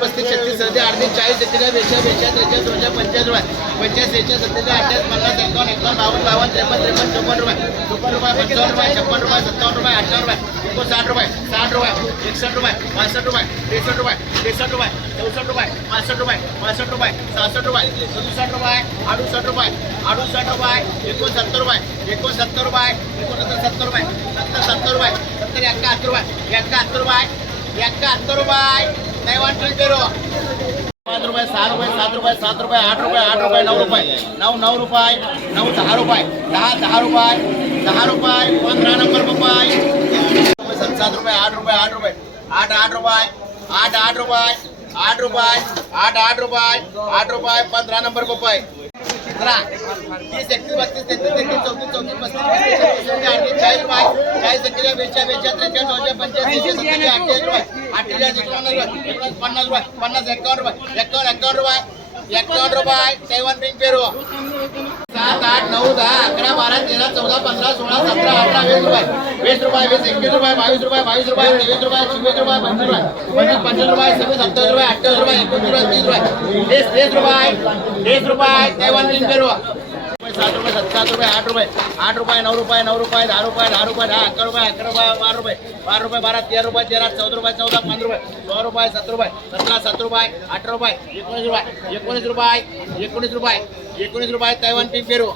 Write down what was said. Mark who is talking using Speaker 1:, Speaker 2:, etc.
Speaker 1: पस्तीस छत्तीस सध्या अडतीस चाळीस एकतीस बेचाळीस बेचाळीस त्रेचाळीस दोनशे पंचेचाळीस पंचेचाळीस सेहेचाळीस सत्तेचाळीस अठ्ठावीस पन्नास एकावन्न एकावन्न बावन्न बावन्न त्रेपन्न त्रेपन्न चौपन्न रुपये. चौपन्न रुपये पंचावन्न रुपये छप्पन्न रुपये सत्तावन्न रुपये अठ्ठावन्न रुपये एकोणसाठ रुपये साठ रुपये एकसष्ट रुपये पासष्ट रुपये त्रेसष्ट रुपये त्रेसष्ट रुपये चौसष्ट रुपये पासष्ट रुपये पासष्ट रुपये सहासष्ट रुपये सदुसष्ट रुपये अडुसष्ट रुपये अडुसष्ट रुपये एकोणसत्तर रुपये एकोणसत्तर रुपये एकोणसत्तर सत्तर रुपये सत्तर सत्तर रुपये सत्तर एकाहत्तर रुपये एकाहत्तर रुपये एकाहत्तर रुपये. तैवान पेरो पाच रुपये सहा रुपये सात रुपये सात रुपये आठ रुपये आठ रुपये नऊ रुपये नऊ नऊ रुपये नऊ दहा रुपये दहा दहा रुपये दहा रुपये पंधरा नंबर रुपये सात सात रुपये आठ रुपये आठ रुपये आठ आठ रुपये आठ आठ रुपये आठ रुपये आठ आठ रुपये आठ रुपये पंधरा नंबर रुपये पंधरा तीस एकतीस बत्तीस तेहतीस तेहतीस चौतीस चौतीस पस्तीस पस्तीस छत्तीस अडतीस चाळीस रुपये चाळीस एकतीस बेचाळीस त्रेचाळीस चौशे सत्तेचाळीस अठ्ठेचाळीस रुपये. अठ्ठेचाळीस एकोणपन्नास रुपये. पन्नास रुपये. पन्नास एकावन्न रुपये. एकावन्न एकावन्न रुपये. एकावन्न रुपये. सेवन पिंक पेरू. सात आठ नऊ दहा अकरा बारा तेरा चौदा पंधरा सोळा सतरा अठरा वीस रुपये. वीस रुपये वीस एकवीस रुपये बावीस रुपये बावीस रुपये तेवीस रुपये चोवीस रुपये पंचवीस रुपये. पंचवीस पंचवीस रुपये सव्वीस सत्तावीस रुपये अठ्ठावीस रुपये एकोणतीस रुपये तीस रुपये. तीस तीस रुपये. तीस रुपये. पेरू. सात रुपये सात सात रुपये आठ रुपये आठ रुपये नऊ रुपये नऊ रुपये दहा रुपये दहा रुपये दहा अकरा रुपये अकरा रुपये बारा रुपये बारा रुपये बारा तेरा रुपये तेरा चौदा रुपये चौदा पंधरा रुपये सोळा रुपये सतरा रुपये सतरा सात रुपये अठरा रुपये एकोणीस रुपये एकोणीस रुपये एकोणीस रुपये एकोणीस रुपये तैवान पीक पेरू.